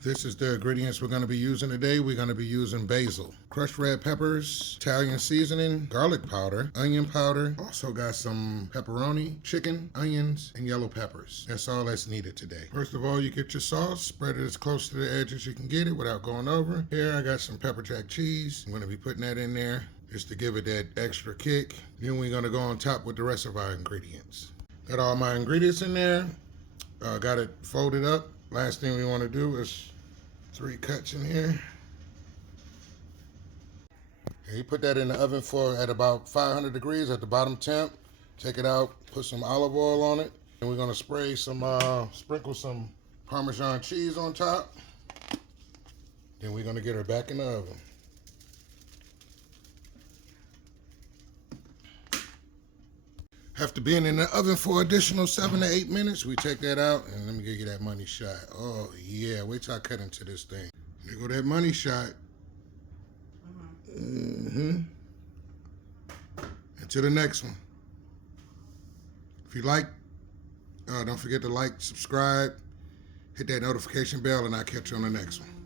This is the ingredients we're going to be using today. We're going to be using basil, crushed red peppers, Italian seasoning, garlic powder, onion powder. Also got some pepperoni, chicken, onions, and yellow peppers. That's all that's needed today. First of all, you get your sauce, spread it as close to the edge as you can get it without going over. Here I got some pepper jack cheese. I'm going to be putting that in there just to give it that extra kick. Then we're going to go on top with the rest of our ingredients. Got all my ingredients in there. Got it folded up. Last thing we want to do is 3 cuts in here. And you put that in the oven for at about 500 degrees at the bottom temp. Take it out, put some olive oil on it, and we're gonna spray some, sprinkle some Parmesan cheese on top. Then we're gonna get her back in the oven. After being in the oven for additional 7 to 8 minutes, we take that out and let me give you that money shot. Oh yeah, wait till I cut into this thing. There go that money shot. And to the next one. If you like, don't forget to like, subscribe, hit that notification bell, and I'll catch you on the next one.